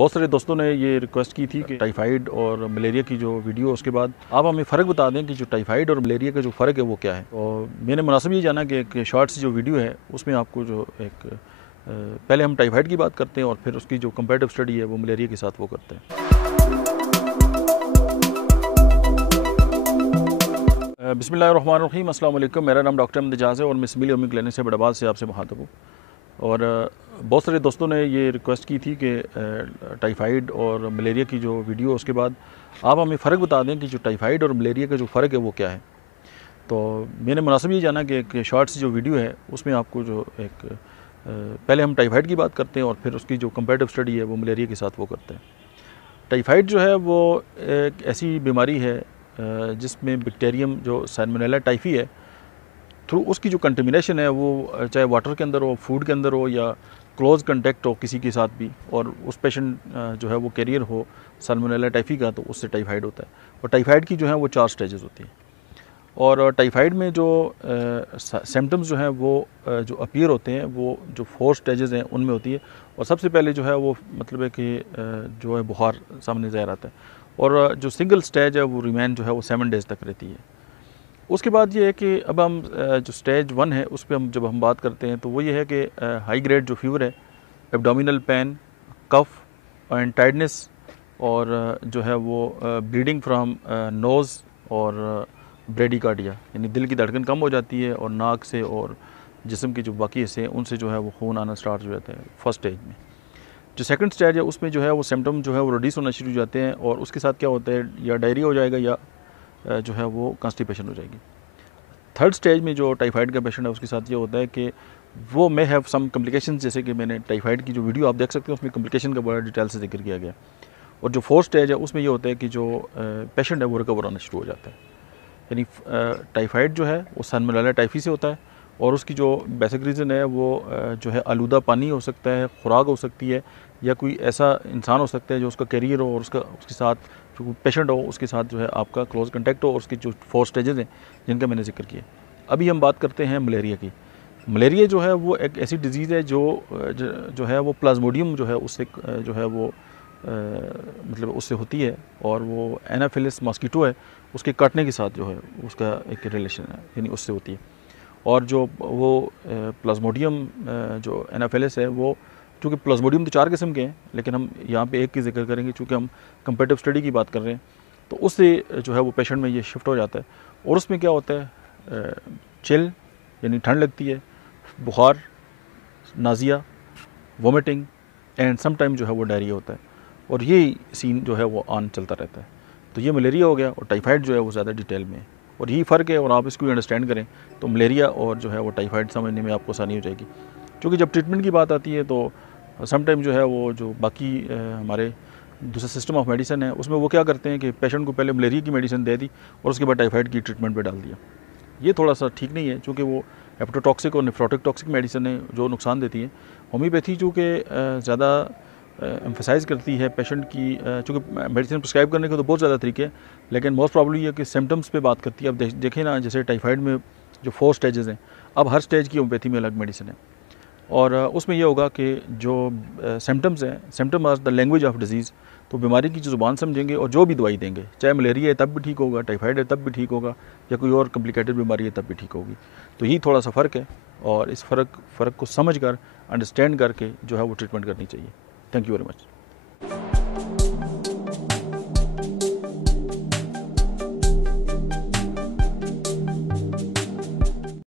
बहुत सारे दोस्तों ने ये रिक्वेस्ट की थी कि टाइफाइड और मलेरिया की जो वीडियो उसके बाद आप हमें फ़र्क बता दें कि जो टाइफाइड और मलेरिया का जो फ़र्क है वो क्या है। और मैंने मुनासिब ये जाना कि एक शॉर्ट सी जो वीडियो है उसमें आपको जो एक पहले हम टाइफाइड की बात करते हैं और फिर उसकी जो कंपैरेटिव स्टडी है वो मलेरिया के साथ वो करते हैं। बिस्मिल्लाहिर्रहमानिर्रहीम, अस्सलाम वालेकुम। मेरा नाम डॉक्टर अहमद एजाज़ है और मैं सिमिलिया क्लिनिक से बड़ाबाद से आपसे मुखातब हूँ। और बहुत सारे दोस्तों ने ये रिक्वेस्ट की थी कि टाइफाइड और मलेरिया की जो वीडियो उसके बाद आप हमें फ़र्क बता दें कि जो टाइफाइड और मलेरिया का जो फ़र्क है वो क्या है। तो मैंने मुनासिब ये जाना कि एक शॉर्ट सी जो वीडियो है उसमें आपको जो एक पहले हम टाइफाइड की बात करते हैं और फिर उसकी जो कंपैरेटिव स्टडी है वो मलेरिया के साथ वो करते हैं। टाइफाइड जो है वो एक ऐसी बीमारी है जिसमें बैक्टीरियम जो सैल्मोनेला टाइफी है, थ्रू उसकी जो कंटेमिनेशन है वो चाहे वाटर के अंदर हो, फूड के अंदर हो या क्लोज कंटेक्ट हो किसी के साथ भी, और उस पेशेंट जो है वो कैरियर हो सैल्मोनेला टाइफी का, तो उससे टाइफाइड होता है। और टाइफाइड की जो है वो 4 स्टेजेस होती हैं। और टाइफाइड में जो सिम्टम्स जो हैं वो जो अपीयर होते हैं वो जो 4 स्टेजेस हैं उनमें होती है। और सबसे पहले जो है वो मतलब है कि जो है बुखार सामने ज़ाहिर आता है, और जो सिंगल स्टेज है वो रिमेन जो है वो 7 डेज़ तक रहती है। उसके बाद ये है कि अब हम जो स्टेज 1 है उस पर जब हम बात करते हैं तो वो ये है कि हाई ग्रेड जो फीवर है, abdominal pain, cough and tiredness, और जो है वो ब्लीडिंग फ्राम नोज़ और ब्रेडिकार्डिया, यानी दिल की धड़कन कम हो जाती है और नाक से और जिस्म के जो बाकी हिस्से हैं उनसे जो है वो खून आना स्टार्ट हो जाता है फर्स्ट स्टेज में। जो सेकंड स्टेज है उसमें जो है वो सिम्टम जो है वो रिड्यूस होना शुरू हो जाते हैं, और उसके साथ क्या होता है, या डायरिया हो जाएगा या जो है वो कॉन्स्टिपेशन हो जाएगी। थर्ड स्टेज में जो टाइफाइड का पेशेंट है उसके साथ ये होता है कि वो मे हैव सम कॉम्प्लिकेशन, जैसे कि मैंने टाइफाइड की जो वीडियो आप देख सकते हैं उसमें कॉम्प्लिकेशन का बड़ा डिटेल से जिक्र किया गया। और जो फोर्थ स्टेज है उसमें ये होता है कि जो पेशेंट है वो रिकवर होना शुरू हो जाता है। यानी टाइफाइड जो है वो सैल्मोनेला टाइफी से होता है, और उसकी जो बेसिक रीज़न है वो जो है आलूदा पानी हो सकता है, खुराक हो सकती है, या कोई ऐसा इंसान हो सकता है जो उसका कैरियर हो और उसके साथ जो पेशेंट हो उसके साथ जो है आपका क्लोज कंटेक्ट हो, और उसकी जो 4 स्टेजेस हैं जिनका मैंने जिक्र किया। अभी हम बात करते हैं मलेरिया की। मलेरिया जो है वो एक ऐसी डिज़ीज़ है जो है वो प्लाज्मोडियम जो है उससे जो है वो मतलब उससे होती है, और वो एनाफिलिस मॉस्किटो है उसके काटने के साथ जो है उसका एक रिलेशन है, यानी उससे होती है। और जो वो प्लाज्मोडियम जो एनाफिलिस है वो, चूँकि प्लाज्मोडियम तो 4 किस्म के हैं लेकिन हम यहाँ पे एक की जिक्र करेंगे चूँकि हम कंपैरेटिव स्टडी की बात कर रहे हैं, तो उससे जो है वो पेशेंट में ये शिफ्ट हो जाता है। और उसमें क्या होता है, चिल यानी ठंड लगती है, बुखार, नाजिया, वोमिटिंग एंड समटाइम जो है वो डायरिया होता है, और यही सीन जो है वो ऑन चलता रहता है। तो ये मलेरिया हो गया, और टाइफाइड जो है वो ज़्यादा डिटेल में है, और यही फ़र्क है। और आप इसको अंडरस्टैंड करें तो मलेरिया और जो है वो टाइफाइड समझने में आपको आसानी हो जाएगी। क्योंकि जब ट्रीटमेंट की बात आती है तो समटाइम जो है वो जो बाकी हमारे दूसरा सिस्टम ऑफ मेडिसिन है उसमें वो क्या करते हैं कि पेशेंट को पहले मलेरिया की मेडिसिन दे दी और उसके बाद टाइफाइड की ट्रीटमेंट पे डाल दिया। ये थोड़ा सा ठीक नहीं है, क्योंकि वो हेपेटोटॉक्सिक और नेफ्रोटिक टॉक्सिक मेडिसिन है जो नुकसान देती है। होम्योपैथी चूँकि ज़्यादा एम्फेसाइज़ करती है पेशेंट की, चूँकि मेडिसिन प्रिस्क्राइब करने के तो बहुत ज़्यादा तरीके हैं, लेकिन मोस्ट प्रॉब्लली ये कि सिम्टम्स पे बात करती है। अब देखें ना, जैसे टाइफाइड में जो 4 स्टेजेस हैं, अब हर स्टेज की होम्योपैथी में अलग मेडिसिन है, और उसमें यह होगा कि जो सिम्टम्स हैं, symptom are the language of disease, तो बीमारी की जो ज़ुबान समझेंगे और जो भी दवाई देंगे, चाहे मलेरिया है तब भी ठीक होगा, टाइफाइड है तब भी ठीक होगा, या कोई और कॉम्प्लिकेटेड बीमारी है तब भी ठीक होगी। तो यही थोड़ा सा फ़र्क है, और इस फ़र्क को समझ कर अंडरस्टैंड करके जो है वो ट्रीटमेंट करनी चाहिए। Thank you very much.